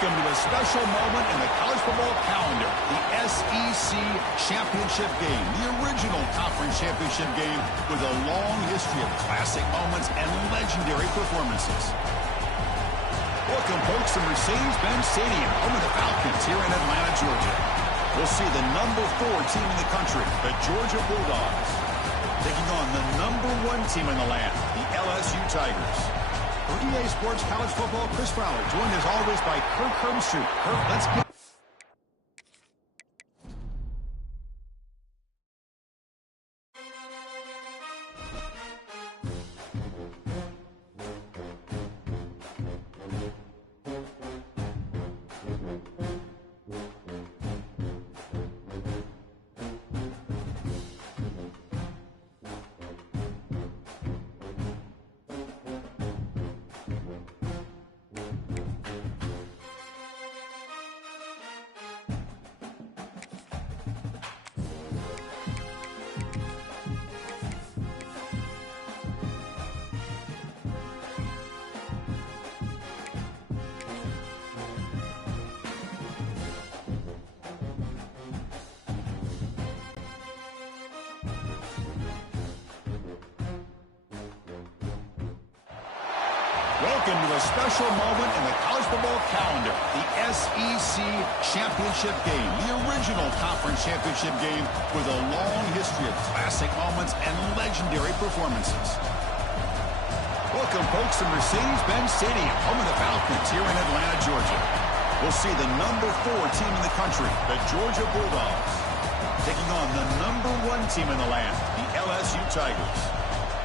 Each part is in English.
Welcome to a special moment in the college football calendar, the SEC Championship Game, the original conference championship game with a long history of classic moments and legendary performances. Welcome, folks, to Mercedes-Benz Stadium, home of the Falcons here in Atlanta, Georgia. We'll see the number 4 team in the country, the Georgia Bulldogs, taking on the number 1 team in the land, the LSU Tigers. For EA Sports College Football, Chris Fowler, joined as always by Kirk Herbstreit. Kirk, let's get... Welcome to a special moment in the college football calendar, the SEC Championship Game, the original conference championship game with a long history of classic moments and legendary performances. Welcome, folks, to Mercedes-Benz Stadium, home of the Falcons here in Atlanta, Georgia. We'll see the number 4 team in the country, the Georgia Bulldogs, taking on the number 1 team in the land, the LSU Tigers.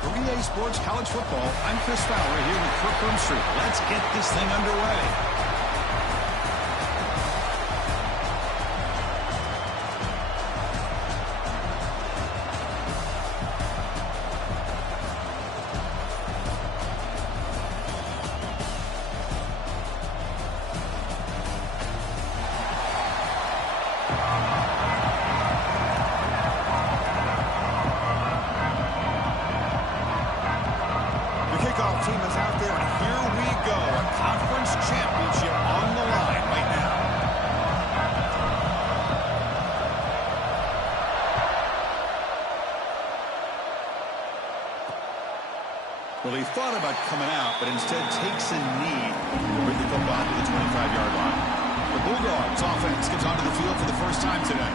For EA Sports College Football, I'm Chris Fowler here with Kirk Herbstreit. Let's get this thing underway. Team is out there, and here we go. A conference championship Well, he thought about coming out, but instead takes a knee to bring the football to the 25-yard line. The Bulldogs offense gets onto the field for the first time today.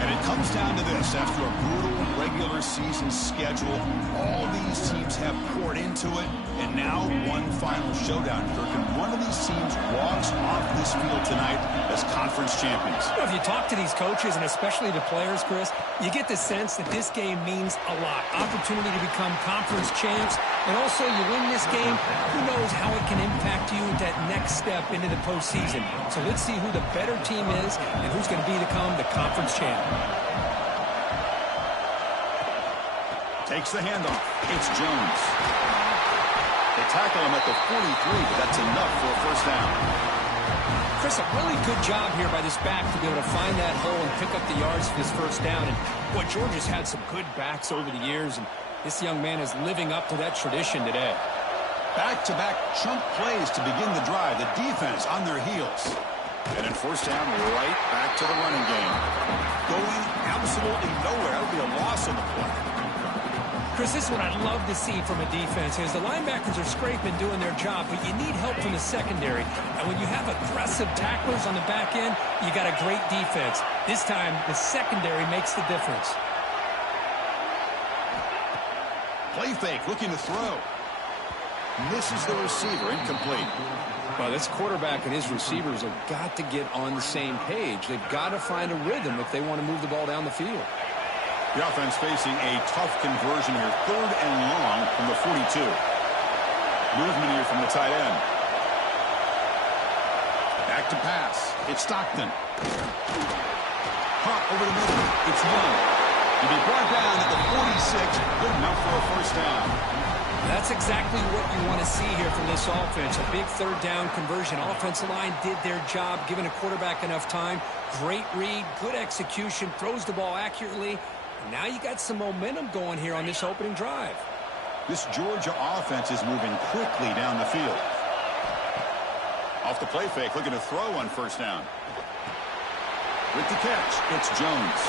And it comes down to this. After a brutal regular season schedule, all these teams have poured into it, and now one final showdown. And one of these teams walks off this field tonight as conference champions. You know, if you talk to these coaches, and especially the players, Chris, you get the sense that this game means a lot. Opportunity to become conference champs, and also you win this game, who knows how it can impact you at that next step into the postseason. So let's see who the better team is and who's going to become the conference champ. Takes the handoff. It's Jones. They tackle him at the 43, but that's enough for a first down. Chris, a really good job here by this back to be able to find that hole and pick up the yards for this first down. And boy, Georgia's had some good backs over the years, and this young man is living up to that tradition today. Back-to-back chunk plays to begin the drive. The defense on their heels. And in first down, right back to the running game. Going absolutely nowhere. That would be a loss on the play. Chris, this is what I'd love to see from a defense is the linebackers are scraping, doing their job, but you need help from the secondary. And when you have aggressive tacklers on the back end, you got a great defense. This time, the secondary makes the difference. Play fake, looking to throw. Misses the receiver, incomplete. Well, this quarterback and his receivers have got to get on the same page. They've got to find a rhythm if they want to move the ball down the field. The offense facing a tough conversion here. 3rd and long from the 42. Movement here from the tight end. Back to pass. It's Stockton. Caught over the middle. It's Young. He'll be brought down at the 46. Good enough for a first down. That's exactly what you want to see here from this offense. A big 3rd down conversion. Offensive line did their job, giving a quarterback enough time. Great read, good execution, throws the ball accurately. Now you got some momentum going here on this opening drive. This Georgia offense is moving quickly down the field. Off the play fake, looking to throw on first down. With the catch, it's Jones.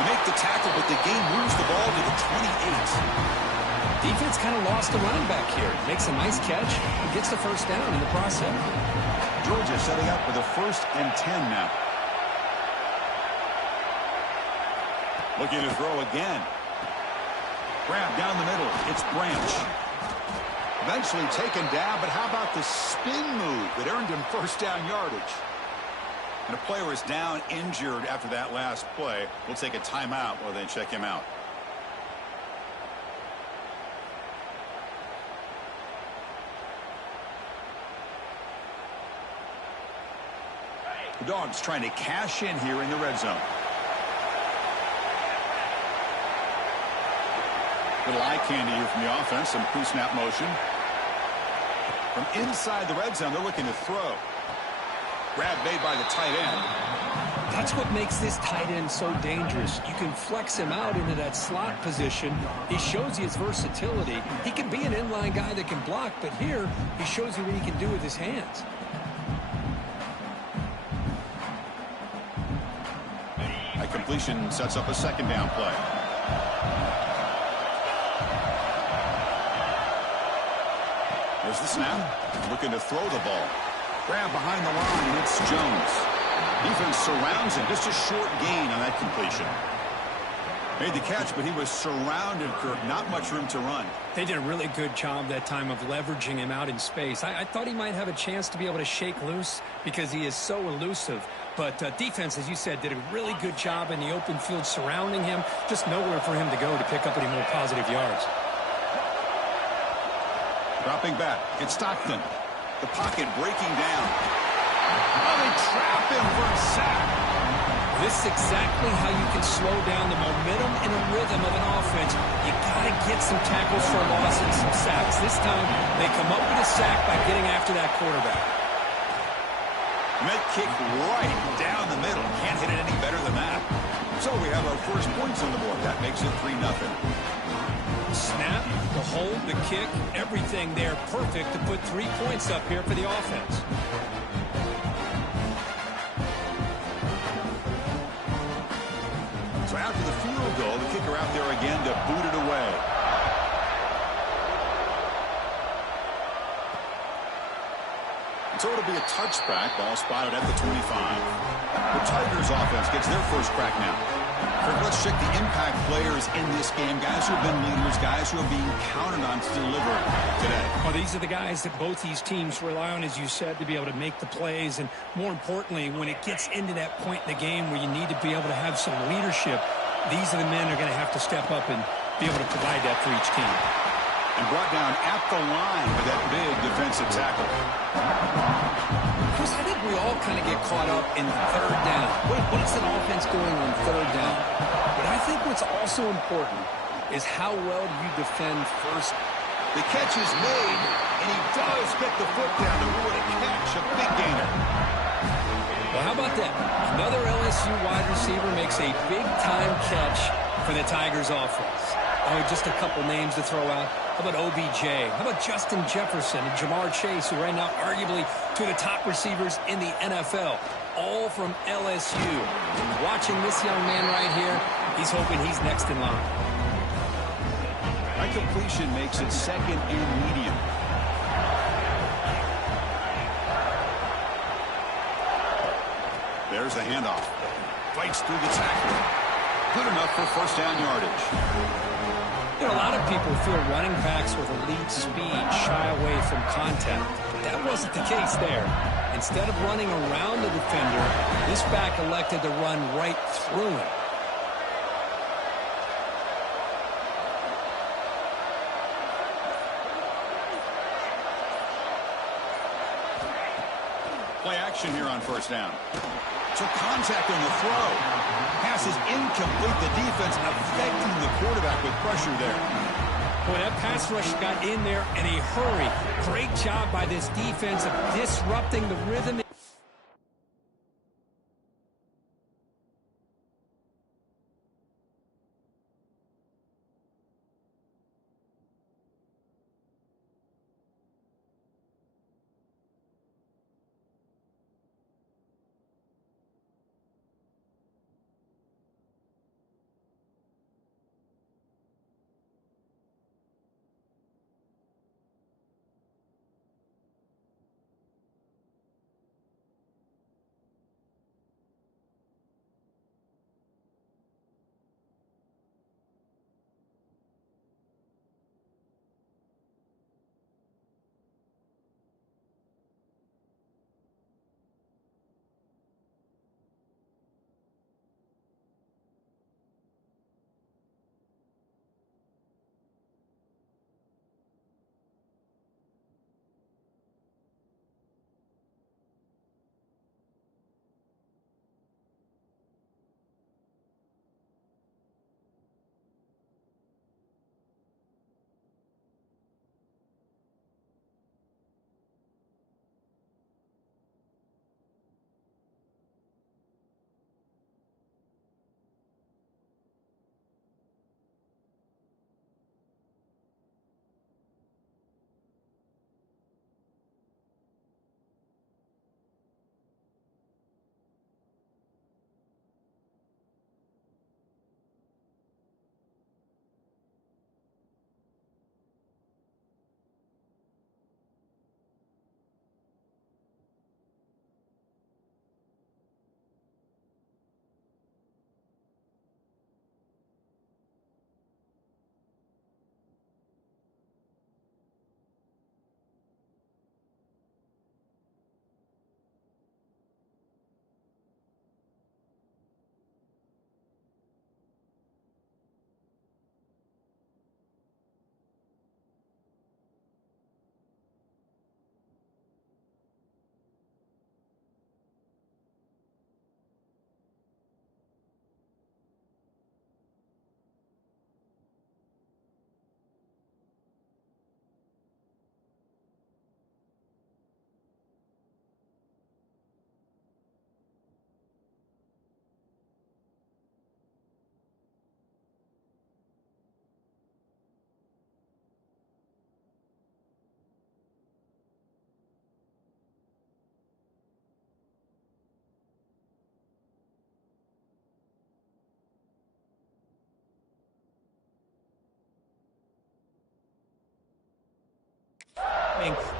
You make the tackle, but the game moves the ball to the 28. Defense kind of lost the running back here. Makes a nice catch and gets the first down in the process. Georgia setting up with a 1st and 10 now. Looking to throw again. Grab down the middle. It's Branch. Eventually taken down, but how about the spin move that earned him first down yardage? And a player is down injured after that last play. We'll take a timeout while they check him out. The Dogs trying to cash in here in the red zone. Little eye candy here from the offense. Some pre-snap motion. From inside the red zone, they're looking to throw. Grab made by the tight end. That's what makes this tight end so dangerous. You can flex him out into that slot position. He shows you his versatility. He can be an inline guy that can block, but here he shows you what he can do with his hands. That completion sets up a 2nd down play. There's the snap. Looking to throw the ball. Grab behind the line. It's Jones. Defense surrounds him. Just a short gain on that completion. Made the catch, but he was surrounded, Kirk. Not much room to run. They did a really good job that time of leveraging him out in space. I thought he might have a chance to be able to shake loose because he is so elusive. But defense, as you said, did a really good job in the open field surrounding him. Just nowhere for him to go to pick up any more positive yards. Dropping back. It's Stockton. The pocket breaking down. Oh, they trap him for a sack. This is exactly how you can slow down the momentum and a rhythm of an offense. You got to get some tackles for a loss and some sacks. This time, they come up with a sack by getting after that quarterback. Met kick right down the middle. Can't hit it any better than that. So we have our first points on the board. That makes it 3-0. Snap, the hold, the kick, everything there perfect to put 3 points up here for the offense. So after the field goal, the kicker out there again to boot it away. So it'll be a touchback. Ball spotted at the 25. The Tigers offense gets their first crack now. Kirk, let's check the impact players in this game. Guys who have been leaders, guys who are being counted on to deliver today. Well, these are the guys that both these teams rely on, as you said, to be able to make the plays. And more importantly, when it gets into that point in the game where you need to be able to have some leadership, these are the men who are going to have to step up and be able to provide that for each team. And brought down at the line with that big defensive tackle. Chris, I think we all kind of get caught up in third down. What is an offense doing on third down? But I think what's also important is how well you defend first. The catch is made, and he does get the foot down. What a catch, a big gainer. Well, how about that? Another LSU wide receiver makes a big-time catch for the Tigers offense. Oh, just a couple names to throw out. How about OBJ? How about Justin Jefferson and Jamar Chase, who right now arguably two of the top receivers in the NFL, all from LSU. And watching this young man right here, he's hoping he's next in line. That completion makes it second and medium. There's the handoff. Fights through the tackle. Good enough for first down yardage. You know, a lot of people feel running backs with elite speed shy away from contact. But that wasn't the case there. Instead of running around the defender, this back elected to run right through him. Play action here on first down. So contact on the throw. Pass is incomplete. The defense affecting the quarterback with pressure there. Boy, that pass rush got in there in a hurry. Great job by this defense of disrupting the rhythm.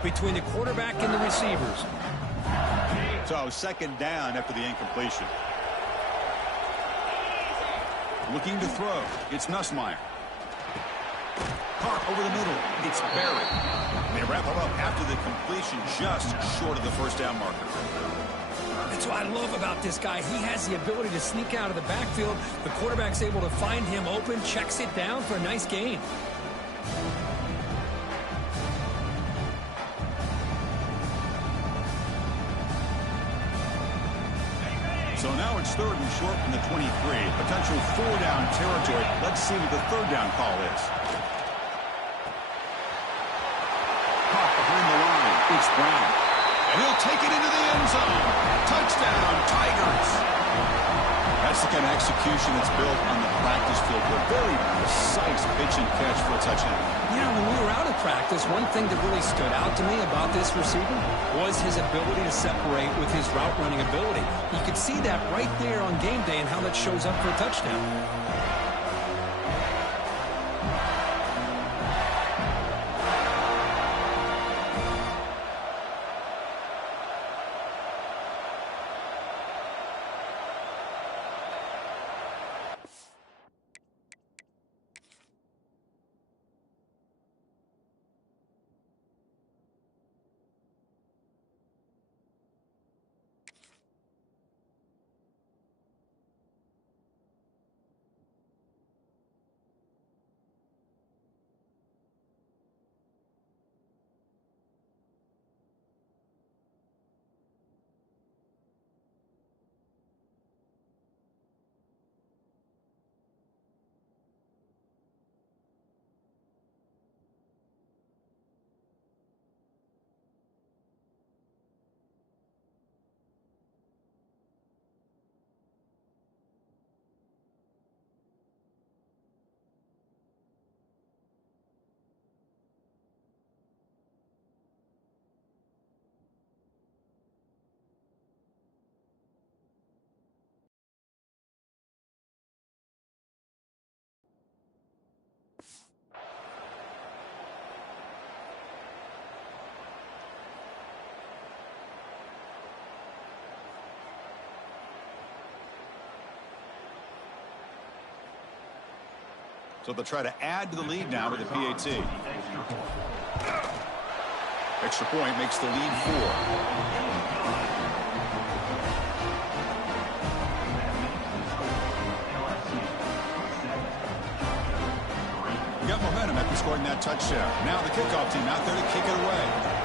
between the quarterback and the receivers. So second down after the incompletion. Looking to throw. It's Nussmeier. Caught over the middle. It's buried. They wrap him up after the completion, just short of the first down marker. That's what I love about this guy. He has the ability to sneak out of the backfield. The quarterback's able to find him open, checks it down for a nice gain. So now it's third and short from the 23. Potential four-down territory. Let's see what the third down call is. Caught behind the line. It's Brown. And he'll take it into the end zone. Touchdown, Tigers. That's the kind of execution that's built on the practice field. A very precise pitch and catch for a touchdown. Yeah, when we were out of practice, one thing that really stood out to me about this receiver was his ability to separate with his route running ability. You could see that right there on game day and how that shows up for a touchdown. So they'll try to add to the lead now with the PAT. Extra point makes the lead 4. Got momentum after scoring that touchdown. Now the kickoff team out there to kick it away.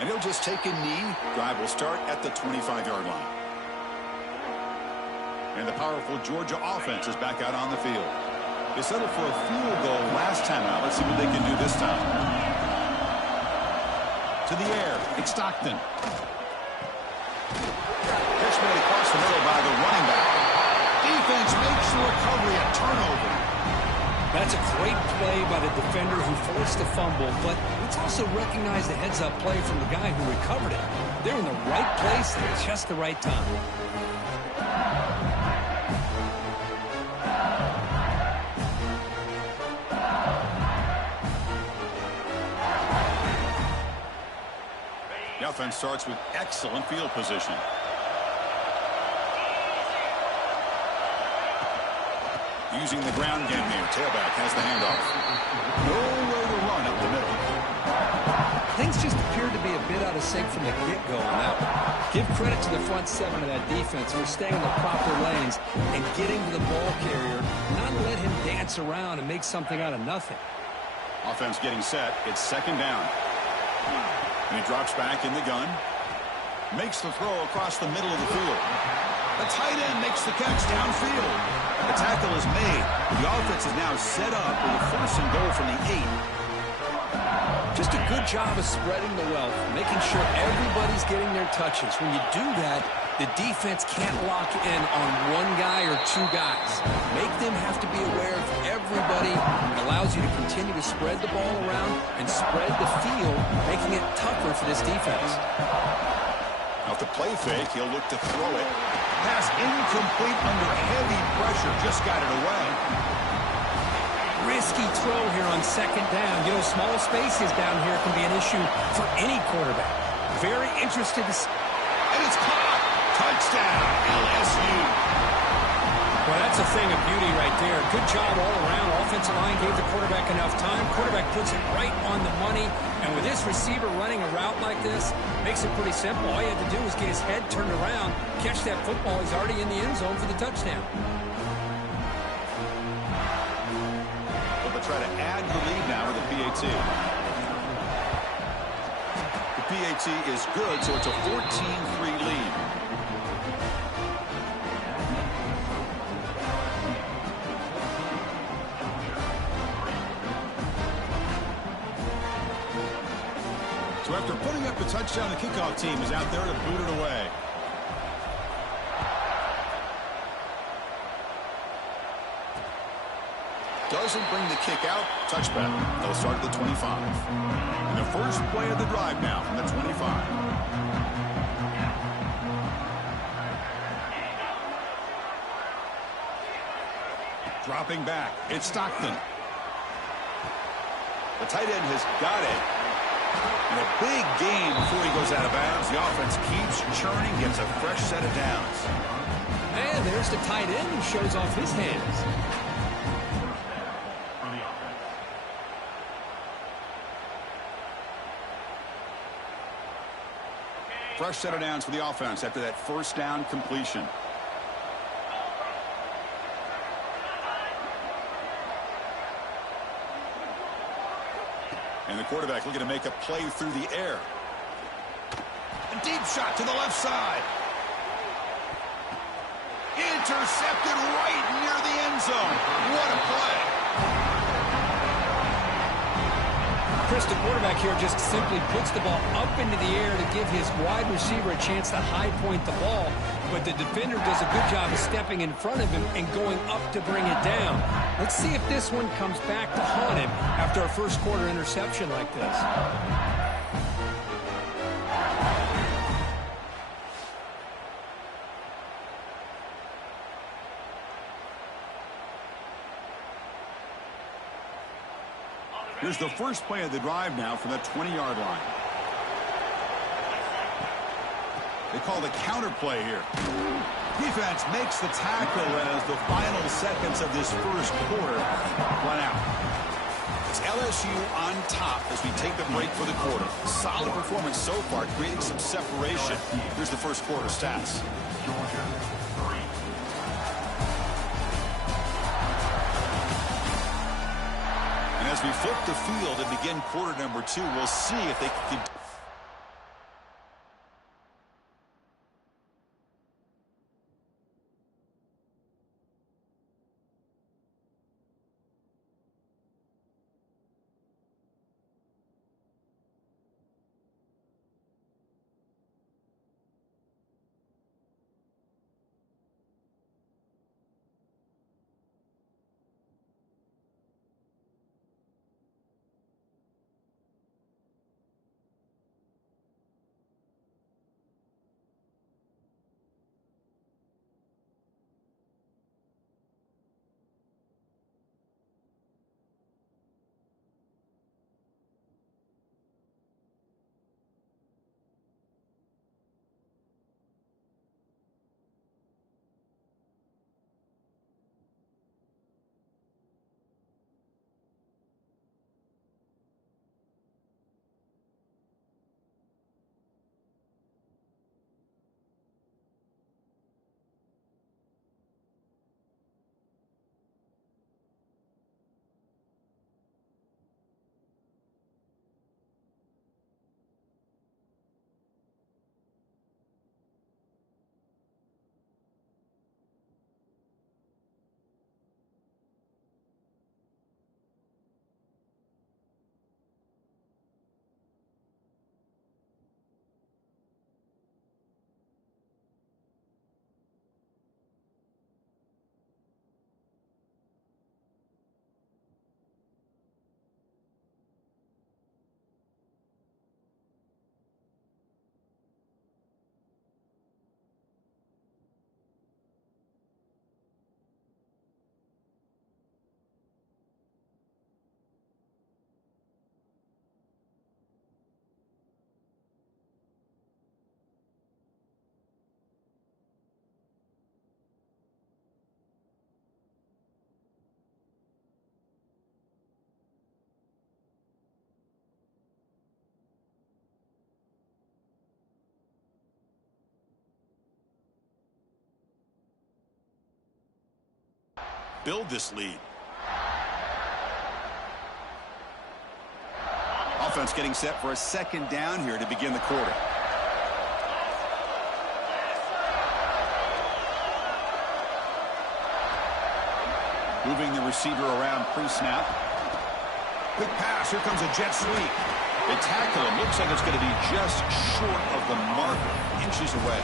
And he'll just take a knee. Drive will start at the 25-yard line. And the powerful Georgia offense is back out on the field. They settled for a field goal last time out. Let's see what they can do this time. To the air. It's Stockton. Catch made across the middle by the running back. Defense makes the recovery a turnover. That's a great play by the defender who forced the fumble, but let's also recognize the heads-up play from the guy who recovered it. They're in the right place at just the right time. The offense starts with excellent field position. Using the ground game here. Tailback has the handoff. Nowhere to run up the middle. Things just appeared to be a bit out of sync from the get-go on that one. Give credit to the front seven of that defense for staying in the proper lanes and getting to the ball carrier, not let him dance around and make something out of nothing. Offense getting set. It's second down. And he drops back in the gun. Makes the throw across the middle of the field. The tight end makes the catch downfield. The tackle is made. The offense is now set up with a first and goal from the 8. Just a good job of spreading the wealth, making sure everybody's getting their touches. When you do that, the defense can't lock in on one guy or two guys. Make them have to be aware of everybody. It allows you to continue to spread the ball around and spread the field, making it tougher for this defense. Off the play fake, he'll look to throw it. Pass incomplete under heavy pressure. Just got it away. Risky throw here on second down. You know, small spaces down here can be an issue for any quarterback. Very interested to see. And it's caught. Touchdown, LSU. Well, that's a thing of beauty right there. Good job all around. Offensive line gave the quarterback enough time. Quarterback puts it right on the money. And with this receiver running a route like this, makes it pretty simple. All you had to do was get his head turned around, catch that football. He's already in the end zone for the touchdown. They'll try to add to the lead now with the PAT. The PAT is good, so it's a 14-3 lead. So after putting up the touchdown, the kickoff team is out there to boot it away. Doesn't bring the kick out. Touchback. They'll start at the 25. And the first play of the drive now from the 25. Dropping back. It's Stockton. The tight end has got it. And a big gain before he goes out of bounds. The offense keeps churning, gets a fresh set of downs. And there's the tight end who shows off his hands. Fresh set of downs for the offense after that first down completion. And the quarterback looking to make a play through the air. A deep shot to the left side. Intercepted right near the end zone. What a play. Chris, the quarterback here just simply puts the ball up into the air to give his wide receiver a chance to high point the ball. But the defender does a good job of stepping in front of him and going up to bring it down. Let's see if this one comes back to haunt him after a first quarter interception like this. Here's the first play of the drive now from the 20-yard line. They call the counter play here. Defense makes the tackle as the final seconds of this first quarter run out. It's LSU on top as we take the break for the quarter. Solid performance so far, creating some separation. Here's the first quarter stats. And as we flip the field and begin quarter number 2, we'll see if they can... build this lead. Offense getting set for a second down here to begin the quarter. Moving the receiver around pre-snap. Quick pass. Here comes a jet sweep. They tackle him. Looks like it's going to be just short of the marker. Inches away.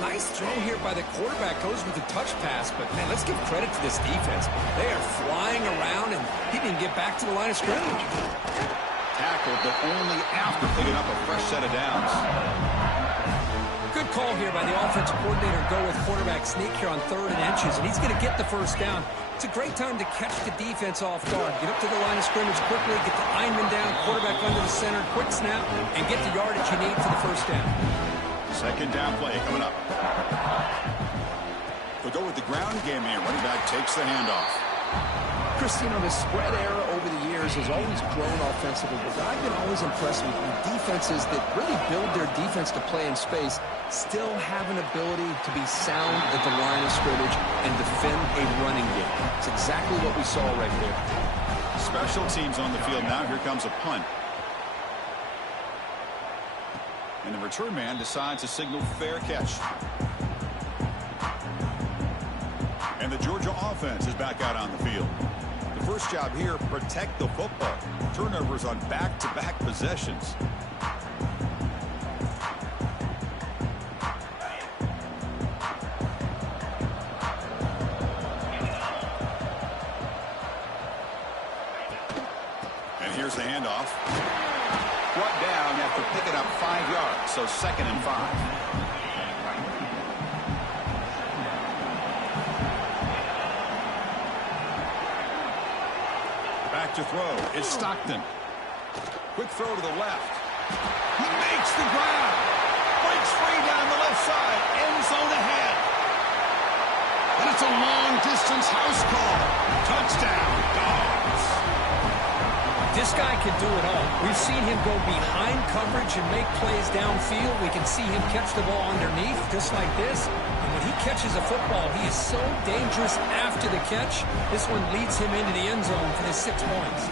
Nice throw here by the quarterback. Goes with a touch pass. But, man, let's give credit to this defense. They are flying around, and he didn't get back to the line of scrimmage. Tackled, but only after picking up a fresh set of downs. Good call here by the offensive coordinator. Go with quarterback sneak here on 3rd and inches, and he's going to get the first down. It's a great time to catch the defense off guard. Get up to the line of scrimmage quickly, get the lineman down, quarterback under the center, quick snap, and get the yardage you need for the first down. Second down play coming up. They'll go with the ground game here. Running back takes the handoff. Chris, you know, the spread era over the years has always grown offensively, but I've been always impressed with defenses that really build their defense to play in space, still have an ability to be sound at the line of scrimmage and defend a running game. It's exactly what we saw right there. Special teams on the field now. Here comes a punt. And the return man decides to signal fair catch. And the Georgia offense is back out on the field. The first job here, protect the football. Turnovers on back-to-back possessions. And here's the handoff. Brought down after picking up 5 yards, so 2nd and 5. To throw is Stockton. Quick throw to the left. He makes the grab. Breaks free down the left side. End zone ahead. And it's a long-distance house call. Touchdown, Dogs. This guy can do it all. We've seen him go behind coverage and make plays downfield. We can see him catch the ball underneath just like this. And when he catches a football, he is so dangerous after the catch. This one leads him into the end zone for the 6 points.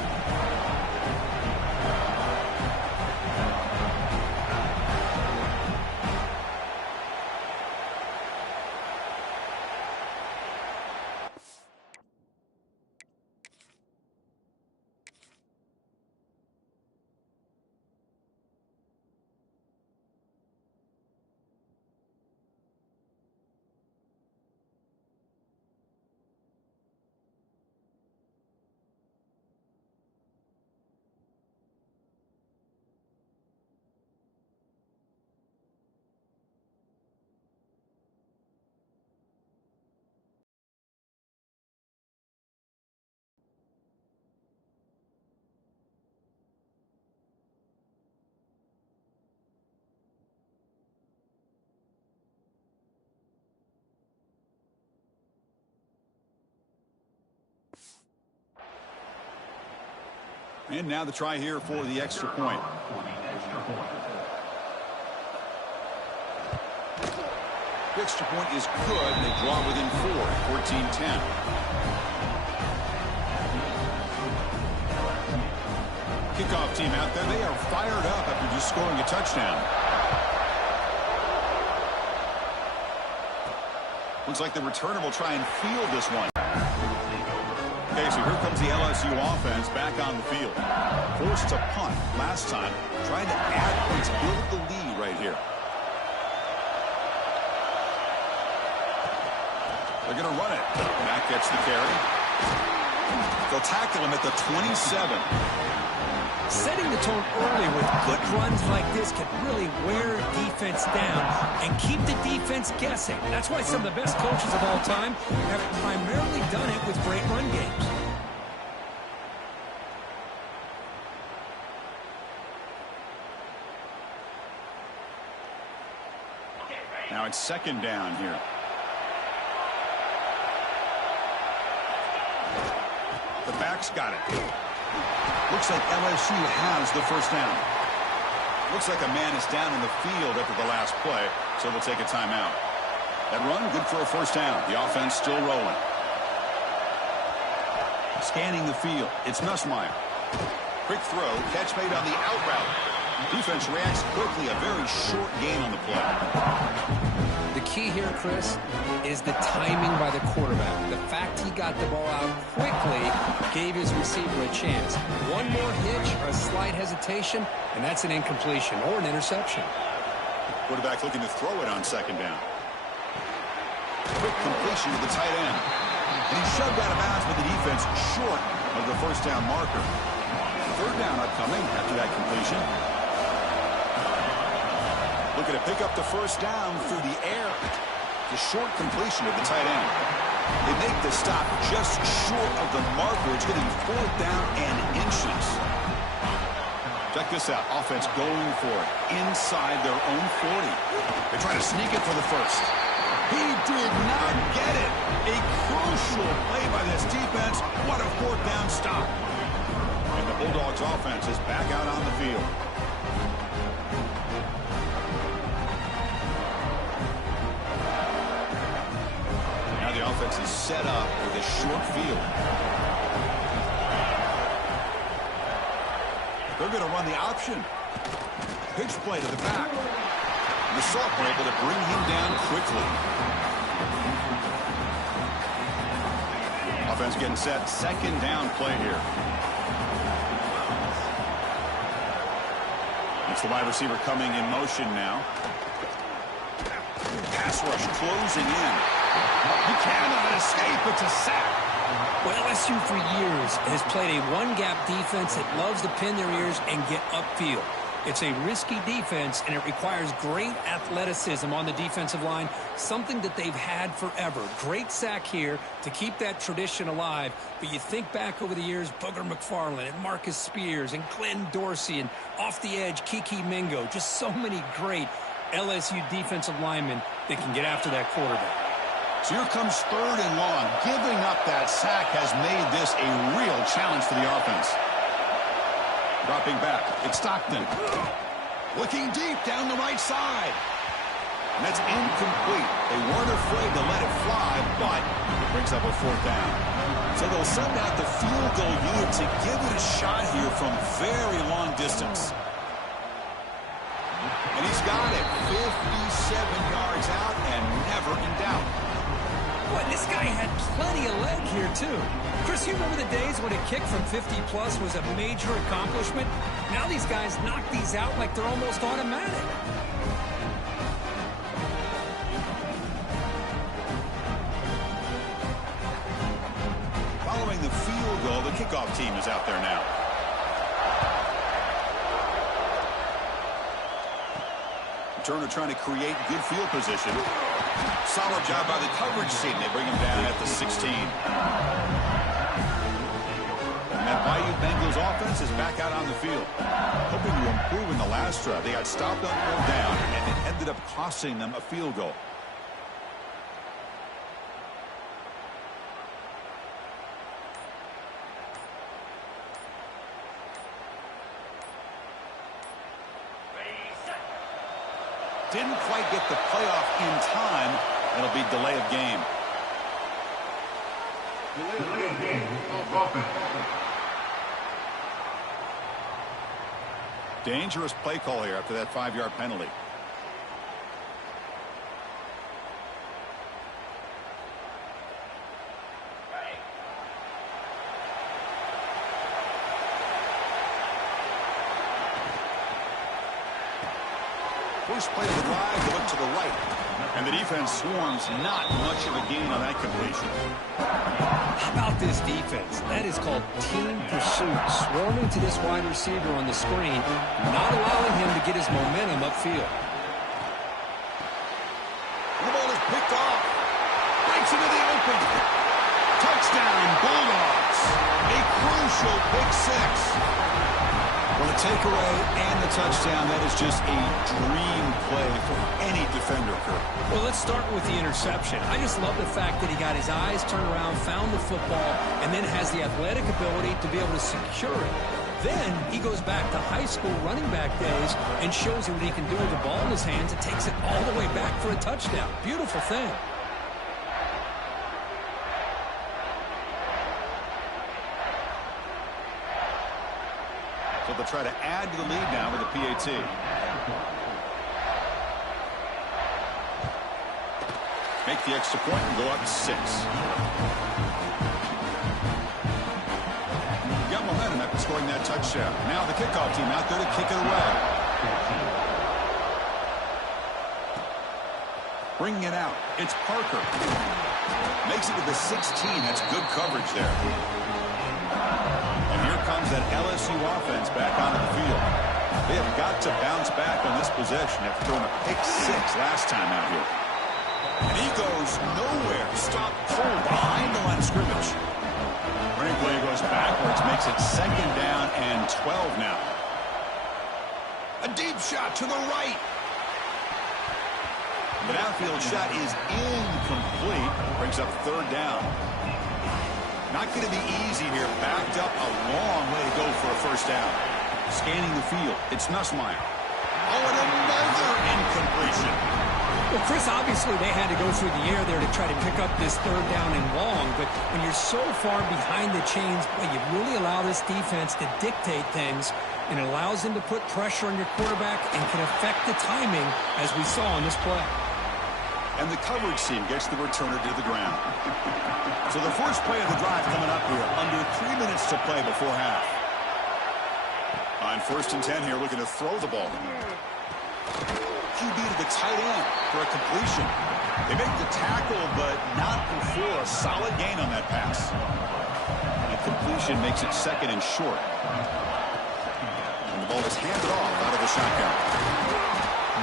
And now the try here for the extra point. The extra point is good. They draw within 4, 14-10. Kickoff team out there. They are fired up after just scoring a touchdown. Looks like the returner will try and field this one. Okay, so here comes the LSU offense back on the field. Forced to punt last time. Trying to add points, build the lead right here. They're going to run it. Matt gets the carry. They'll tackle him at the 27. Setting the tone early with good runs like this can really wear defense down and keep the defense guessing. That's why some of the best coaches of all time have primarily done it with great run games. Now it's second down here. The back's got it. Looks like LSU has the first down. Looks like a man is down in the field after the last play, so they'll take a timeout. That run, good for a first down. The offense still rolling. Scanning the field. It's Nussmeier. Quick throw. Catch made on the out route. Defense reacts quickly. A very short gain on the play. The key here, Chris, is the timing by the quarterback. The fact he got the ball out quickly gave his receiver a chance. One more hitch or a slight hesitation, and that's an incompletion or an interception. Quarterback looking to throw it on second down. Quick completion to the tight end. And he's shoved out of bounds with the defense short of the first down marker. Third down upcoming after that completion. Looking to pick up the first down through the air. The short completion of the tight end. They make the stop just short of the marker. It's getting fourth down and inches. Check this out. Offense going for it inside their own 40. They try to sneak it for the first. He did not get it. A crucial play by this defense. What a fourth down stop. And the Bulldogs offense is back out on the field. Now the offense is set up with a short field. They're going to run the option. Pitch play to the back. And the sophomore able to bring him down quickly. Offense getting set. Second down play here. It's the wide receiver coming in motion now. Pass rush closing in. You cannot escape. It's a sack. Well, LSU for years has played a one-gap defense that loves to pin their ears and get upfield. It's a risky defense, and it requires great athleticism on the defensive line, something that they've had forever. Great sack here to keep that tradition alive. But you think back over the years, Booger McFarland and Marcus Spears and Glenn Dorsey and off the edge, Kiki Mingo. Just so many great LSU defensive linemen that can get after that quarterback. So here comes third and long. Giving up that sack has made this a real challenge for the offense. Dropping back. It's Stockton. Looking deep down the right side. And that's incomplete. They weren't afraid to let it fly, but it brings up a fourth down. So they'll send out the field goal unit to give it a shot here from very long distance. And he's got it. 57 yards out and never in doubt. Boy, this guy had plenty of leg here, too. Chris, you remember the days when a kick from 50-plus was a major accomplishment? Now these guys knock these out like they're almost automatic. Following the field goal, the kickoff team is out there now. Turner trying to create good field position. Solid job by the coverage team. They bring him down at the 16. And that Bayou Bengals offense is back out on the field. Hoping to improve in the last drive. They got stopped on third down, and it ended up costing them a field goal. Didn't quite get the playoff in time. It'll be delay of game. Delay of game. Dangerous play call here after that 5-yard penalty. First play of the drive, they look to the right. And the defense swarms, not much of a gain on that completion. How about this defense? That is called team pursuit. Swarming to this wide receiver on the screen, not allowing him to get his momentum upfield. The ball is picked off. Breaks into the open. Touchdown, Bulldogs. A crucial pick six. Well, the takeaway and the touchdown, that is just a dream play for any defender, Kirk. Well, let's start with the interception. I just love the fact that he got his eyes turned around, found the football, and then has the athletic ability to be able to secure it. Then he goes back to high school running back days and shows you what he can do with the ball in his hands and takes it all the way back for a touchdown. Beautiful thing. So they'll try to add to the lead now with a PAT. Make the extra point and go up 6. Got momentum after scoring that touchdown. Now the kickoff team out there to kick it away. Bringing it out. It's Parker. Makes it to the 16. That's good coverage there. And here comes that LSU offense back onto the field. They have got to bounce back on this possession after throwing a pick 6 last time out here. And he goes nowhere. Stop cold behind the line of scrimmage. Running play goes backwards, makes it 2nd down and 12 now. A deep shot to the right. The downfield shot is incomplete. Brings up 3rd down. Not going to be easy here. Backed up a long way to go for a 1st down. Scanning the field. It's Nussmeier. Oh, and another incompletion. Well, Chris, obviously they had to go through the air there to try to pick up this 3rd down and long, but when you're so far behind the chains, well, you really allow this defense to dictate things, and it allows them to put pressure on your quarterback and can affect the timing, as we saw on this play. And the coverage team gets the returner to the ground. So the first play of the drive coming up here, under 3 minutes to play before half. On 1st and 10 here, looking to throw the ball. QB to the tight end for a completion. They make the tackle, but not before a solid gain on that pass. And completion makes it 2nd and short. And the ball is handed off out of the shotgun.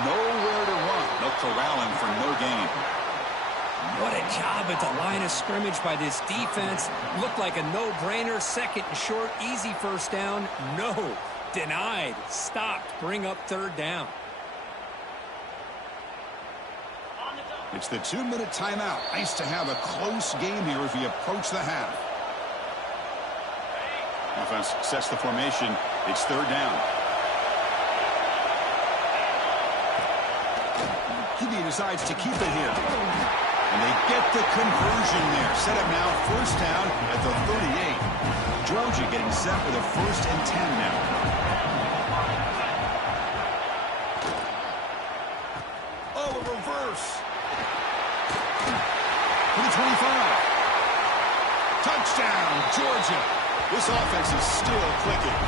Nowhere to run. No corralling for no gain. What a job at the line of scrimmage by this defense. Looked like a no-brainer. 2nd and short. Easy 1st down. No. Denied. Stopped. Bring up 3rd down. It's the 2-minute timeout. Nice to have a close game here as we approach the half. Offense sets the formation. It's 3rd down. QB decides to keep it here. And they get the conversion there. Set up now 1st down at the 38. Georgia getting set with a 1st and 10 now. Oh, a reverse. 25. Touchdown, Georgia. This offense is still clicking.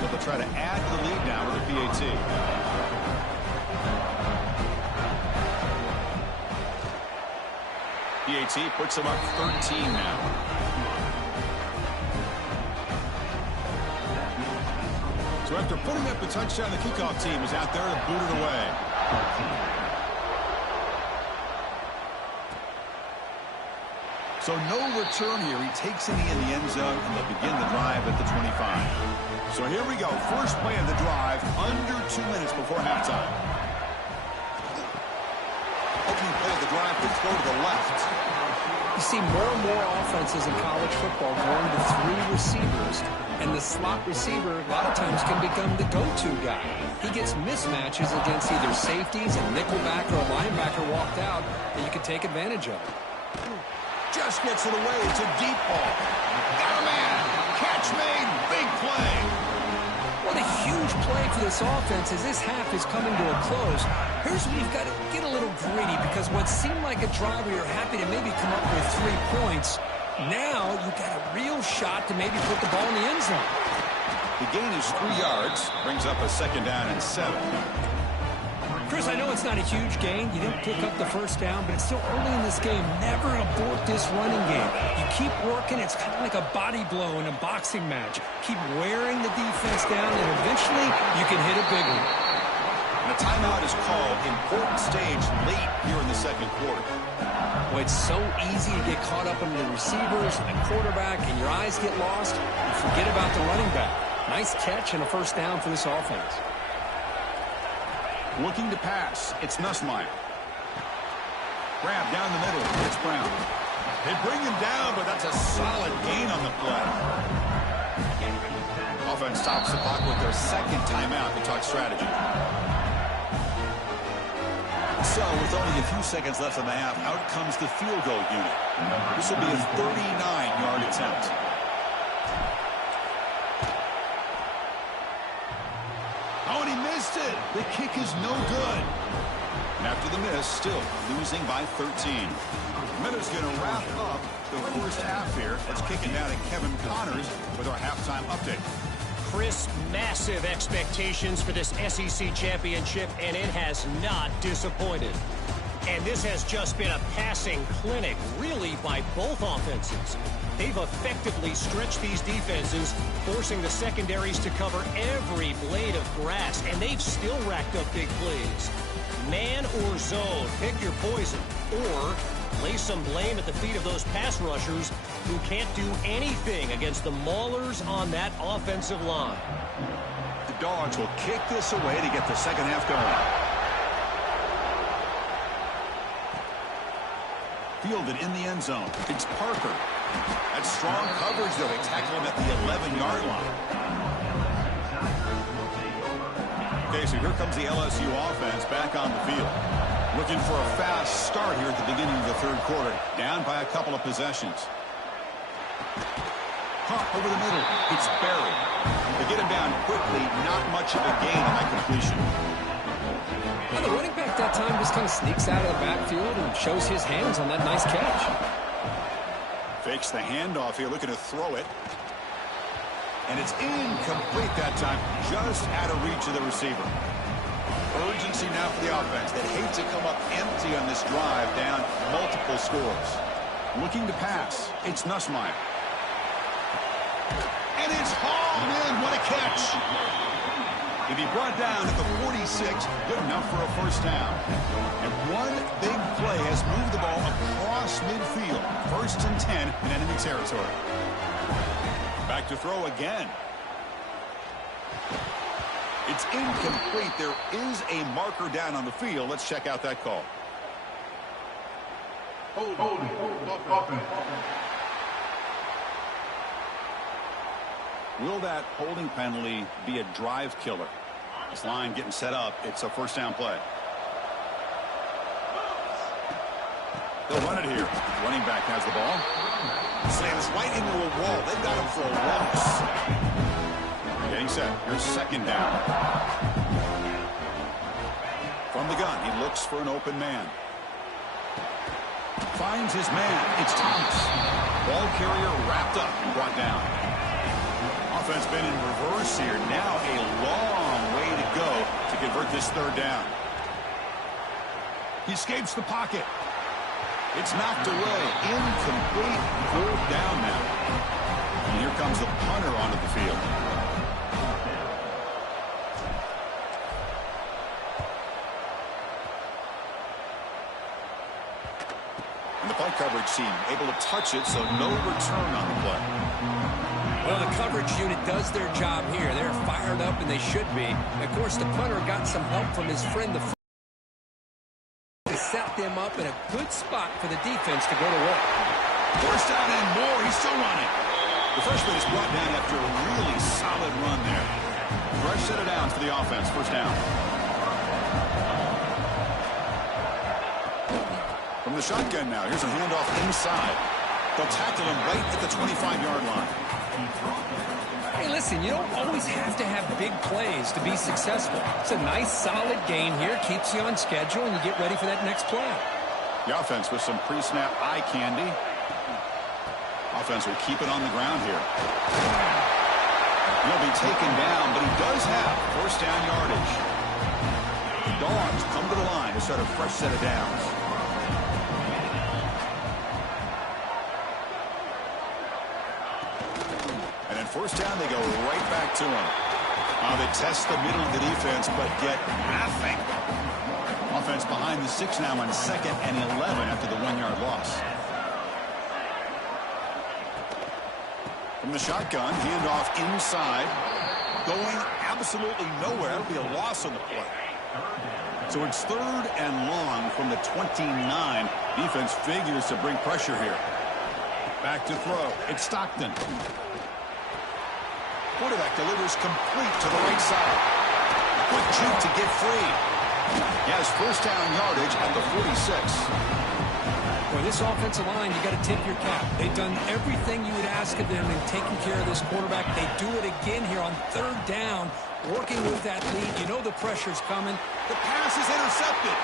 So they'll try to add to the lead now with a PAT. PAT puts them up 13 now. So after putting up the touchdown, the kickoff team is out there to boot it away. So no return here. He takes it in the end zone, and they'll begin the drive at the 25. So here we go. First play of the drive, under 2 minutes before halftime. Opening play of the drive, they throw to the left. You see more and more offenses in college football going to 3 receivers, and the slot receiver a lot of times can become the go-to guy. He gets mismatches against either safeties, a nickelback, or a linebacker walked out that you can take advantage of. Just gets it away. It's a deep ball. Got a man. Catch made. Big play. What a huge play for this offense as this half is coming to a close. Here's where you've got to get a little greedy, because what seemed like a drive where you're happy to maybe come up with 3 points, now you've got a real shot to maybe put the ball in the end zone. The gain is 3 yards. Brings up a 2nd down and 7. Chris, I know it's not a huge gain. You didn't pick up the 1st down, but it's still early in this game. Never abort this running game. You keep working. It's kind of like a body blow in a boxing match. Keep wearing the defense down, and eventually you can hit a big one. And a timeout is called. Important stage late here in the 2nd quarter. Well, it's so easy to get caught up in the receivers and the quarterback, and your eyes get lost. You forget about the running back. Nice catch and a 1st down for this offense. Looking to pass. It's Nussmeier. Grab down the middle. It's Brown. They bring him down, but that's a solid gain on the play. Offense stops the clock with their second timeout to talk strategy. So, with only a few seconds left in the half, out comes the field goal unit. This will be a 39-yard attempt. Oh, and he missed it. The kick is no good. And after the miss, still losing by 13. Miller's going to wrap up the first half here. Let's kick it down to Kevin Connors with our halftime update. Chris, massive expectations for this SEC championship, and it has not disappointed. And this has just been a passing clinic, really, by both offenses. They've effectively stretched these defenses, forcing the secondaries to cover every blade of grass, and they've still racked up big plays. Man or zone, pick your poison, or lay some blame at the feet of those pass rushers who can't do anything against the maulers on that offensive line. The Dogs will kick this away to get the second half going. Fielded in the end zone. It's Parker. That's strong coverage, though. They tackle him at the 11-yard line. Okay, so here comes the LSU offense back on the field. Looking for a fast start here at the beginning of the third quarter. Down by a couple of possessions. Pump over the middle. It's Barry. They get him down quickly. Not much of a gain on that completion. Well, the running back that time just kind of sneaks out of the backfield and shows his hands on that nice catch. Fakes the handoff here, looking to throw it. And it's incomplete that time. Just out of reach of the receiver. Urgency now for the offense. They hate to come up empty on this drive, down multiple scores. Looking to pass. It's Nussmeier. And it's hauled in. What a catch. To be brought down at the 46, good enough for a first down. And one big play has moved the ball across midfield. 1st and 10 in enemy territory. Back to throw again. It's incomplete. There is a marker down on the field. Let's check out that call. Holding. Will that holding penalty be a drive killer? This line getting set up. It's a first down play. They'll run it here. Running back has the ball. Slams right into a wall. They've got him for a loss. Getting set. Here's second down. From the gun, he looks for an open man. Finds his man. It's Thomas. Ball carrier wrapped up and brought down. Offense been in reverse here. Now a long way to go to convert this third down. He escapes the pocket. It's knocked away. Incomplete. Fourth down now. And here comes the punter onto the field. And the punt coverage team able to touch it, so no return on the play. Well, the coverage unit does their job here. They're fired up, and they should be. Of course, the punter got some help from his friend, the to set them up in a good spot for the defense to go to work. First down and more. He's still running. The freshman is brought down after a really solid run there. Fresh set of downs for the offense. First down. From the shotgun now. Here's a handoff inside. They'll tackle him right at the 25-yard line. Hey, listen, you don't always have to have big plays to be successful. It's a nice, solid game here. Keeps you on schedule, and you get ready for that next play. The offense with some pre-snap eye candy. Offense will keep it on the ground here. He'll be taken down, but he does have first down yardage. The Dogs come to the line to start a fresh set of downs. First down, they go right back to him. They test the middle of the defense, but get nothing. Offense behind the 6 now on 2nd and 11 after the 1-yard loss. From the shotgun, handoff inside. Going absolutely nowhere. That'll be a loss on the play. So it's 3rd and long from the 29. Defense figures to bring pressure here. Back to throw. It's Stockton. Quarterback delivers complete to the right side. Quick juke to get free. He has first down yardage at the 46. Boy, this offensive line, you got to tip your cap. They've done everything you would ask of them in taking care of this quarterback. They do it again here on third down, working with that lead. You know the pressure's coming. The pass is intercepted.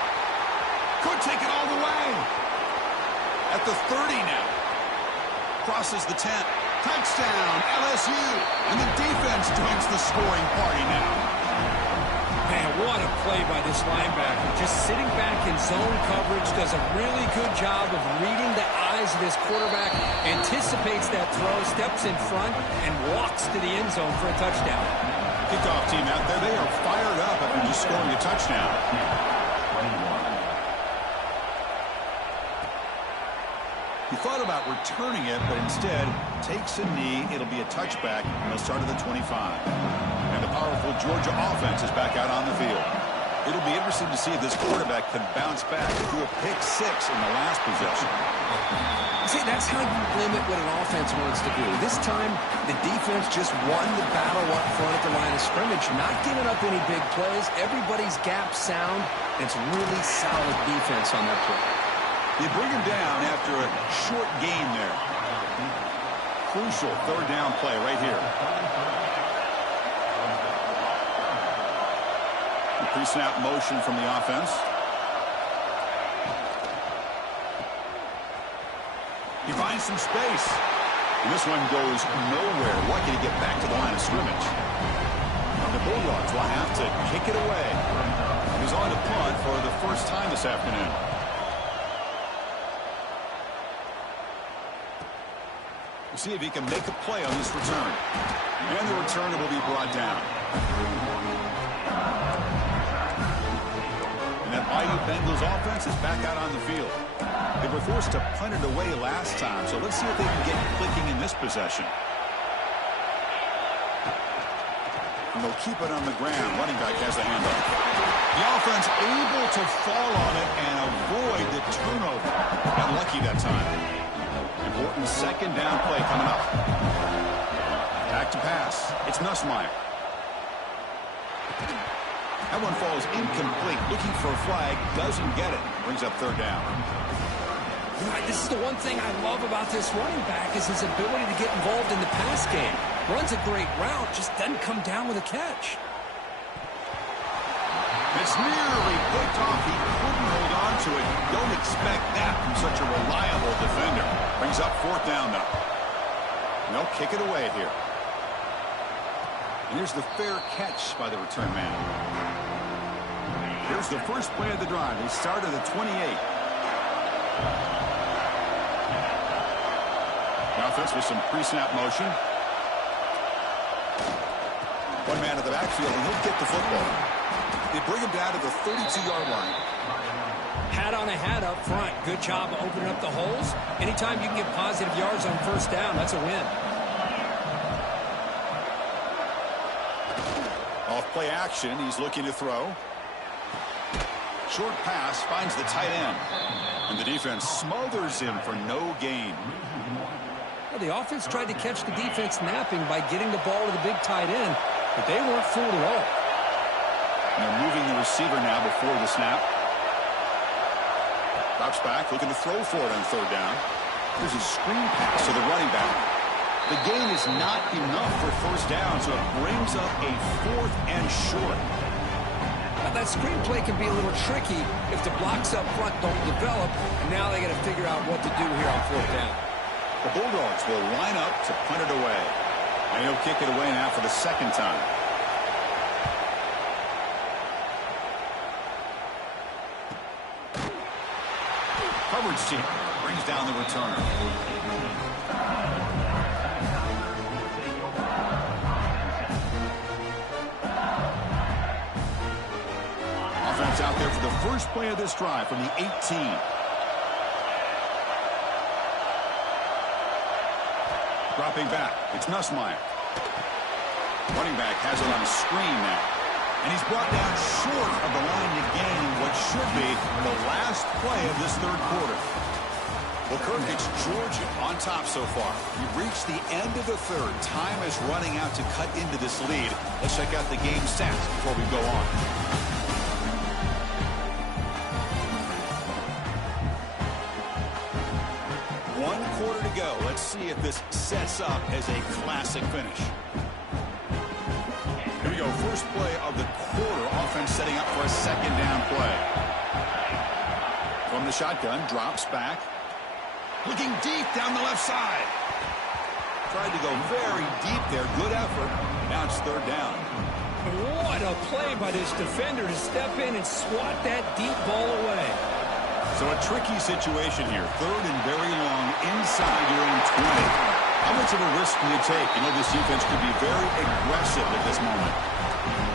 Could take it all the way. At the 30 now. Crosses the 10. Touchdown, LSU. And the defense joins the scoring party now. Man, what a play by this linebacker. Just sitting back in zone coverage, does a really good job of reading the eyes of his quarterback, anticipates that throw, steps in front, and walks to the end zone for a touchdown. Kickoff team out there, they are fired up after just scoring a touchdown. He thought about returning it, but instead takes a knee. It'll be a touchback, and they'll start at the 25. And the powerful Georgia offense is back out on the field. It'll be interesting to see if this quarterback can bounce back through a pick six in the last possession. See, that's how you limit what an offense wants to do. This time, the defense just won the battle up front at the line of scrimmage, not giving up any big plays. Everybody's gap sound, and it's really solid defense on that play. You bring him down after a short gain there. Crucial third down play right here. Pre-snap motion from the offense. He finds some space. And this one goes nowhere. Lucky to get back to the line of scrimmage. And the Bulldogs will have to kick it away. He's on to punt for the first time this afternoon. We'll see if he can make a play on this return. And the returner will be brought down. And that Bayou Bengals offense is back out on the field. They were forced to punt it away last time, so let's see if they can get clicking in this possession. And they'll keep it on the ground. Running back has the handoff. The offense able to fall on it and avoid the turnover. Got lucky that time. Important second down play coming up. Back to pass. It's Nussmeier. That one falls incomplete. Looking for a flag. Doesn't get it. Brings up third down. This is the one thing I love about this running back is his ability to get involved in the pass game. Runs a great route, just doesn't come down with a catch. It's nearly picked off. He couldn't hold on to it. Don't expect that from such a reliable defender. Brings up fourth down now. And they'll kick it away here. And here's the fair catch by the return man. Here's the first play of the drive. They start at the 28. The offense with some pre-snap motion. One man at the backfield, and he'll get the football. They bring him down to the 32-yard line. Hat on a hat up front. Good job of opening up the holes. Anytime you can get positive yards on first down, that's a win. Off play action, he's looking to throw. Short pass finds the tight end. And the defense smothers him for no gain. Well, the offense tried to catch the defense napping by getting the ball to the big tight end, but they weren't fooled at all. And they're moving the receiver now before the snap. Drops back, looking to throw for it on third down. There's a screen pass to the running back. The gain is not enough for first down, so it brings up a fourth and short. Now, that screen play can be a little tricky if the blocks up front don't develop, and now they got to figure out what to do here on fourth down. The Bulldogs will line up to punt it away. And he'll kick it away now for the second time. Coverage team brings down the returner. Offense out there for the first play of this drive from the 18. Dropping back, it's Nussmeier. Running back has it on a screen now. And he's brought down short of the line to gain what should be the last play of this third quarter. Well, Kirk, it's Georgia on top so far. We've reached the end of the third. Time is running out to cut into this lead. Let's check out the game stats before we go on. One quarter to go. Let's see if this sets up as a classic finish. Here we go. First play of the quarter. Offense setting up for a second down play. From the shotgun, drops back. Looking deep down the left side. Tried to go very deep there. Good effort. Now it's third down. What a play by this defender to step in and swat that deep ball away. So a tricky situation here. Third and very long inside your own 20. How much of a risk do you take? You know, this defense could be very aggressive at this moment.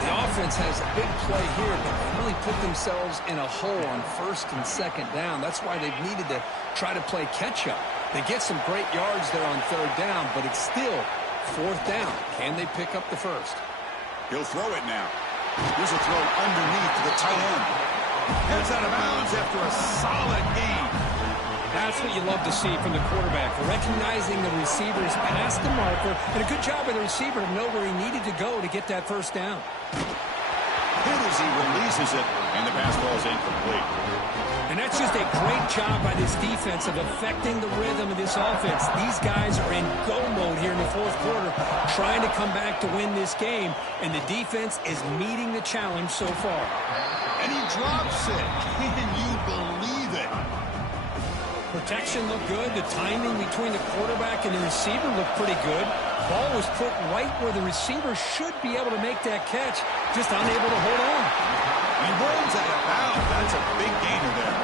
The offense has a big play here, but they really put themselves in a hole on first and second down. That's why they've needed to try to play catch-up. They get some great yards there on third down, but it's still fourth down. Can they pick up the first? He'll throw it now. Here's a throw underneath to the tight end. Gets out of bounds after a solid gain. That's what you love to see from the quarterback. Recognizing the receiver's past the marker, and a good job by the receiver to know where he needed to go to get that first down. Hit as he releases it, and the pass ball is incomplete. And that's just a great job by this defense of affecting the rhythm of this offense. These guys are in go mode here in the fourth quarter, trying to come back to win this game, and the defense is meeting the challenge so far. And he drops it. Can you believe it? Protection looked good. The timing between the quarterback and the receiver looked pretty good. Ball was put right where the receiver should be able to make that catch, just unable to hold on. He rolls out of bounds. That's a big gainer there.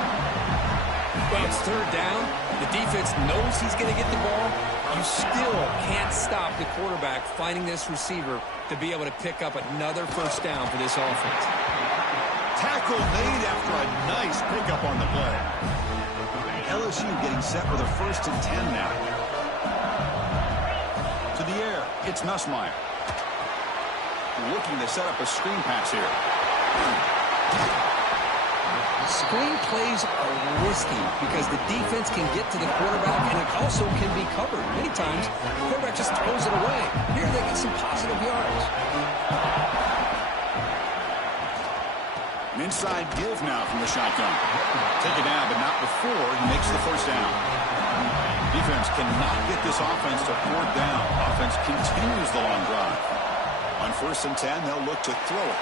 Well, it's third down. The defense knows he's going to get the ball. You still can't stop the quarterback finding this receiver to be able to pick up another first down for this offense. Tackle made after a nice pickup on the play. LSU getting set with a 1st and 10 now. To the air, it's Nussmeier. Looking to set up a screen pass here. Screen plays are risky because the defense can get to the quarterback, and it also can be covered. Many times, the quarterback just throws it away. Here they get some positive yards. An inside give now from the shotgun. Take it down, but not before he makes the first down. Defense cannot get this offense to fourth down. Offense continues the long drive. On 1st and 10, they'll look to throw it.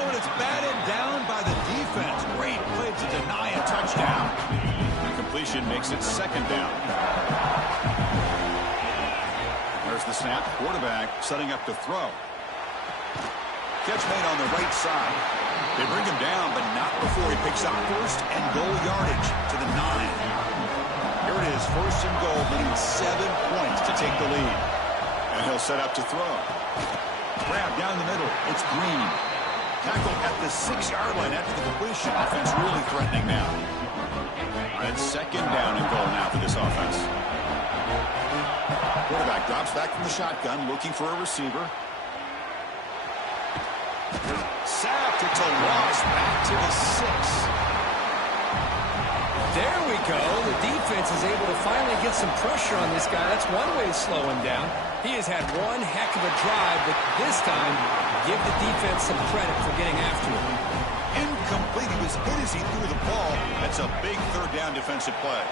Oh, and it's batted down by the defense. Great play to deny a touchdown. The completion makes it second down. There's the snap. Quarterback setting up to throw. Catch made on the right side. They bring him down, but not before he picks up 1st and goal yardage to the 9. Here it is, 1st and goal, needing 7 points to take the lead. And he'll set up to throw. Grab down the middle. It's Green. Tackle at the 6-yard line after the completion. Offense really threatening now. And second down and goal now for this offense. Quarterback drops back from the shotgun, looking for a receiver. Sacked. It's a loss. Back to the 6. There we go. The defense is able to finally get some pressure on this guy. That's one way to slow him down. He has had one heck of a drive, but this time, give the defense some credit for getting after him. Incomplete. He was hit as he threw the ball. That's a big third down defensive play.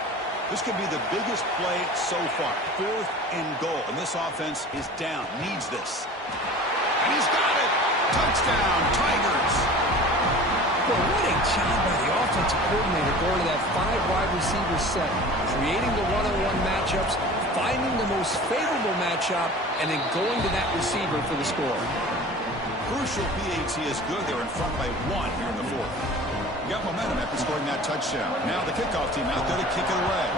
This could be the biggest play so far. 4th and goal. And this offense is down. Needs this. And he's got it. Touchdown, Tigers. Well, what a job by the offensive coordinator going to that 5-wide receiver set, creating the one-on-one matchups, finding the most favorable matchup, and then going to that receiver for the score. Crucial PAT is good. They're in front by 1 here in the 4th. Got momentum after scoring that touchdown. Now the kickoff team out there to kick it away.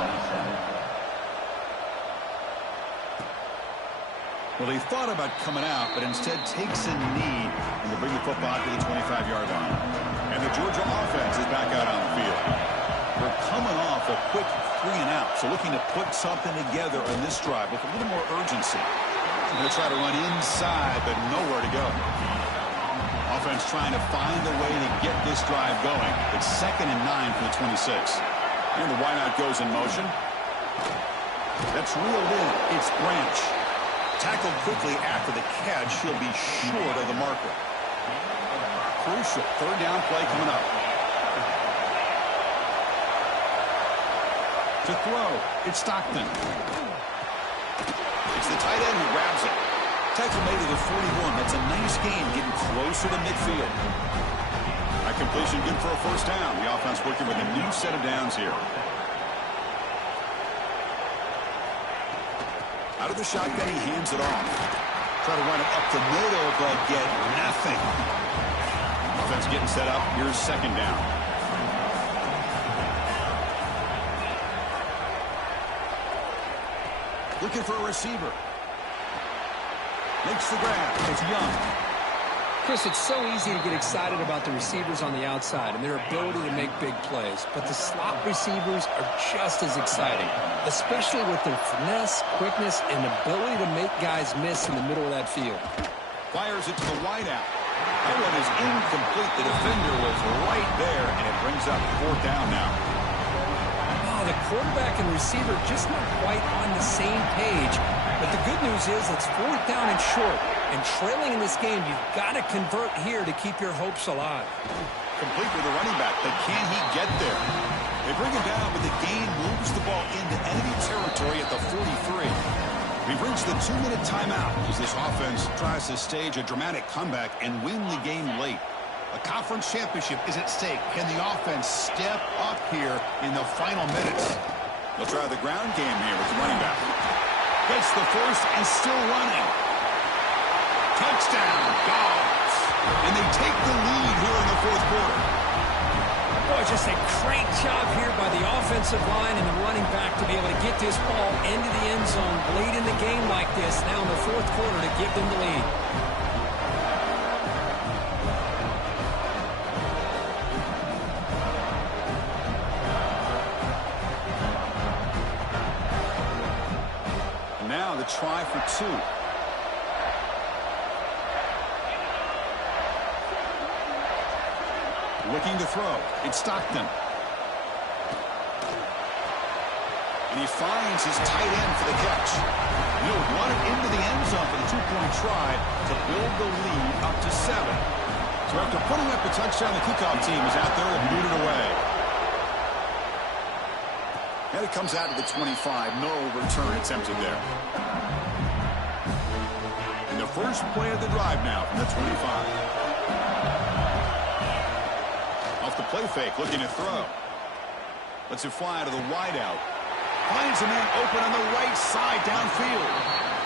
Well, he thought about coming out, but instead takes a knee and will bring the football to the 25-yard line. And the Georgia offense is back out on the field. They're coming off a quick 3-and-out, so looking to put something together on this drive with a little more urgency. They're going to try to run inside, but nowhere to go. Offense trying to find a way to get this drive going. It's 2nd and 9 for the 26. And the wideout goes in motion. That's reeled in. It's Branch. Tackled quickly after the catch. He'll be short of the marker. Crucial third down play coming up. To throw, it's Stockton. It's the tight end who grabs it. Tackle made it at 41. That's a nice gain, getting closer to midfield. That completion good for a first down. The offense working with a new set of downs here. Out of the shotgun, he hands it off. Try to run it up the middle, but get nothing. Offense getting set up. Here's second down. Looking for a receiver. Makes the grab. It's Young. Chris, it's so easy to get excited about the receivers on the outside and their ability to make big plays, but the slot receivers are just as exciting, especially with their finesse, quickness, and ability to make guys miss in the middle of that field. Fires it to the wideout. That one is incomplete. The defender was right there, and it brings up fourth down now. Oh, the quarterback and receiver just not quite on the same page. But the good news is it's fourth down and short. And trailing in this game, you've got to convert here to keep your hopes alive. Complete with the running back, but can he get there? They bring him down, but the gain moves the ball into enemy territory at the 43. We've reached the 2-minute timeout as this offense tries to stage a dramatic comeback and win the game late. A conference championship is at stake. Can the offense step up here in the final minutes? They'll try the ground game here with the running back. Gets the first and still running. Touchdown, Dogs. And they take the lead here in the fourth quarter. Boy, just a great job here by the offensive line and the running back to be able to get this ball into the end zone late in the game like this, now in the fourth quarter to give them the lead. And now the try for two. Looking to throw. It's Stockton. And he finds his tight end for the catch. He'll run it into the end zone for the two-point try to build the lead up to 7. So after putting up a touchdown, the kickoff team is out there to boot it away. And it comes out to the 25. No return attempted there. And the first play of the drive now from the 25. The play fake, looking to throw. Lets it fly to the wideout. Finds a man open on the right side downfield.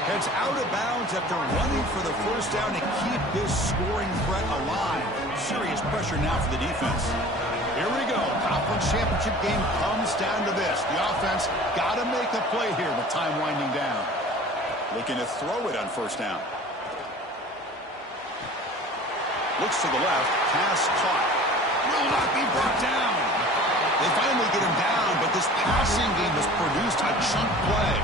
Heads out of bounds after running for the first down to keep this scoring threat alive. Serious pressure now for the defense. Here we go. Conference championship game comes down to this. The offense got to make a play here with time winding down. Looking to throw it on first down. Looks to the left. Pass caught. Will not be brought down. They finally get him down, but this passing game has produced a chunk play.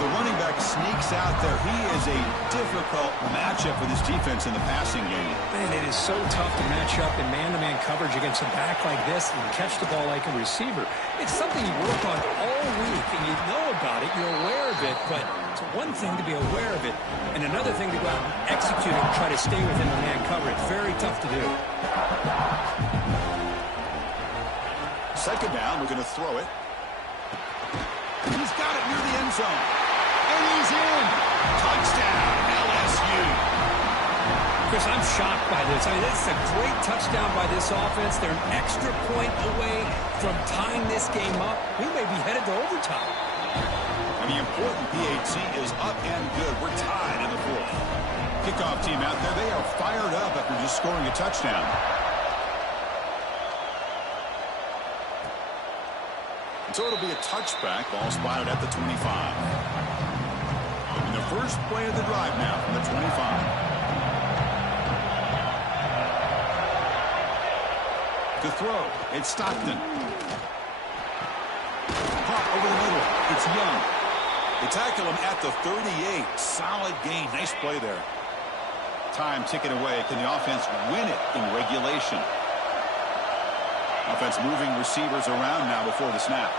The running back sneaks out there. He is a difficult matchup for this defense in the passing game. Man, it is so tough to match up in man-to-man coverage against a back like this and catch the ball like a receiver. It's something you work on all week, and you know about it, you're aware of it, but it's one thing to be aware of it, and another thing to go out and execute and try to stay within the man coverage. Very tough to do. Second down, we're going to throw it. He's got it near the end zone. And he's in. Touchdown, LSU. Chris, I'm shocked by this. I mean, this is a great touchdown by this offense. They're an extra point away from tying this game up. We may be headed to overtime. And the important PAT is up and good. We're tied in the fourth. Kickoff team out there, they are fired up after just scoring a touchdown. So it'll be a touchback. Ball spotted at the 25. And the first play of the drive now from the 25. To throw, it's Stockton. Caught over the middle. It's Young. They tackle him at the 38. Solid gain. Nice play there. Time ticking away. Can the offense win it in regulation? Offense moving receivers around now before the snap.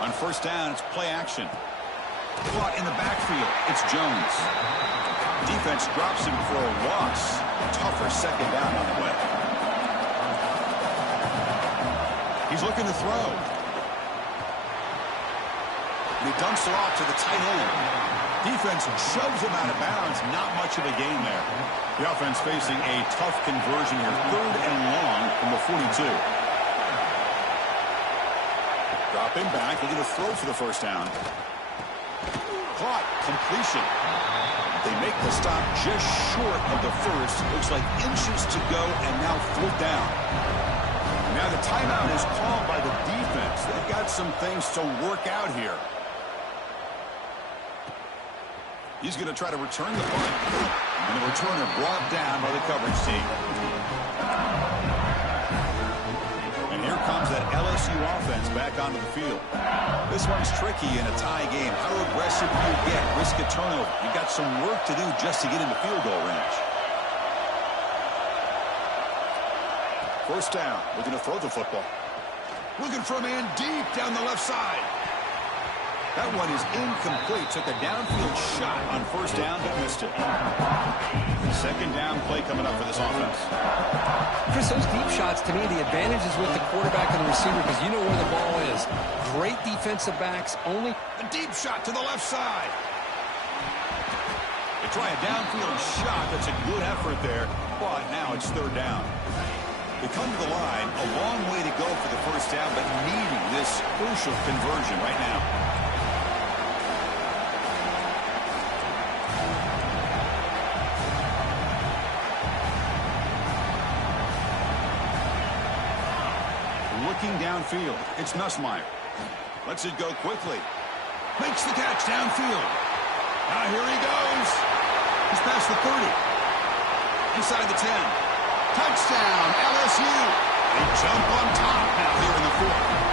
On first down, it's play action. Caught in the backfield. It's Jones. Defense drops him for a loss. Tougher second down on the way. He's looking to throw. And he dumps it off to the tight end. Defense shoves him out of bounds. Not much of a gain there. The offense facing a tough conversion here. 3rd and long from the 42. Dropping back. Looking to throw for the first down. Caught. Completion. They make the stop just short of the first. Looks like inches to go, and now 4th down. Now the timeout is called by the defense. They've got some things to work out here. He's going to try to return the punt. And the returner brought down by the coverage team. And here comes that LSU offense back onto the field. This one's tricky in a tie game. How aggressive do you get? Risk a turnover. You've got some work to do just to get into field goal range. First down. Looking to throw the football. Looking for a man deep down the left side. That one is incomplete. Took a downfield shot on first down, but missed it. Second down play coming up for this offense. Chris, those deep shots, to me, the advantage is with the quarterback and the receiver because you know where the ball is. Great defensive backs, only a deep shot to the left side. They try a downfield shot. That's a good effort there, but now it's 3rd down. They come to the line, a long way to go for the first down, but needing this crucial conversion right now. Looking downfield, it's Nussmeier. Lets it go quickly. Makes the catch downfield. Now here he goes. He's past the 30. Inside the 10. Touchdown, LSU. They jump on top now here in the 4th.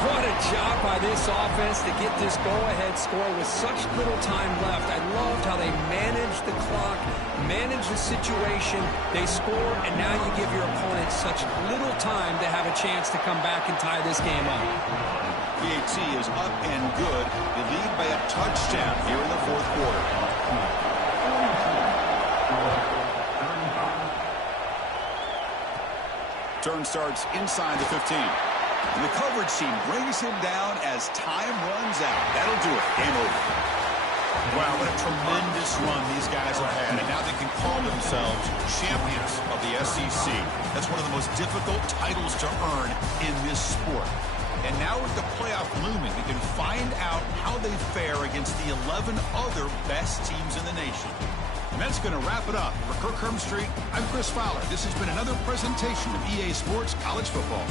What a job by this offense to get this go-ahead score with such little time left. I loved how they managed the clock, managed the situation. They scored, and now you give your opponent such little time to have a chance to come back and tie this game up. PAT is up and good. They lead by a touchdown here in the 4th quarter. Turn starts inside the 15. And the coverage team brings him down as time runs out. That'll do it. Game over. Wow, what a tremendous run these guys have had. And now they can call themselves champions of the SEC. That's one of the most difficult titles to earn in this sport. And now with the playoff looming, we can find out how they fare against the 11 other best teams in the nation. And that's going to wrap it up. For Kirk Hermstreet, I'm Chris Fowler. This has been another presentation of EA Sports College Football.